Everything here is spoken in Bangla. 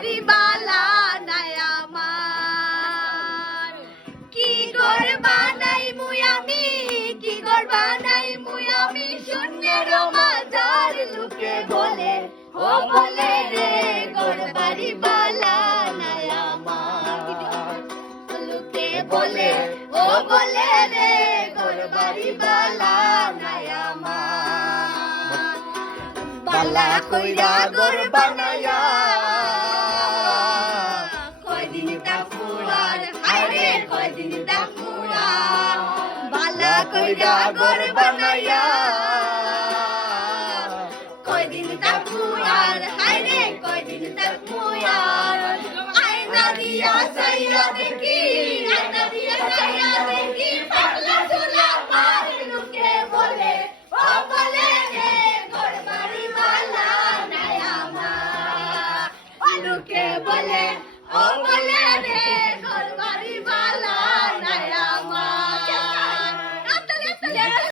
বালা নাই আমার কি করবা নাই মুই আমি কি করবা নাই মুই আমি শূন্যের মাঝার লোকে বলে ও বলে রে গড়বাড়ি বালা নাই আমার লোকে বলে ও বলে রে গড়বাড়ি বালা নাই আমার বালা কইরা গড় বানায়া কয়দিন দেখুয়া বালা কইরা গড় বানায়া কয়দিন দেখুয়ার হায়রে কয়দিন দেখুয়ার আয়না দিয়া সাইয়া দেখি আয়না দিয়া সাইয়া দেখি পাগলা ঝোলা পার লোকে বলে ও বলে রে গড়বাড়ি বালা নাই আমার লোকে বলে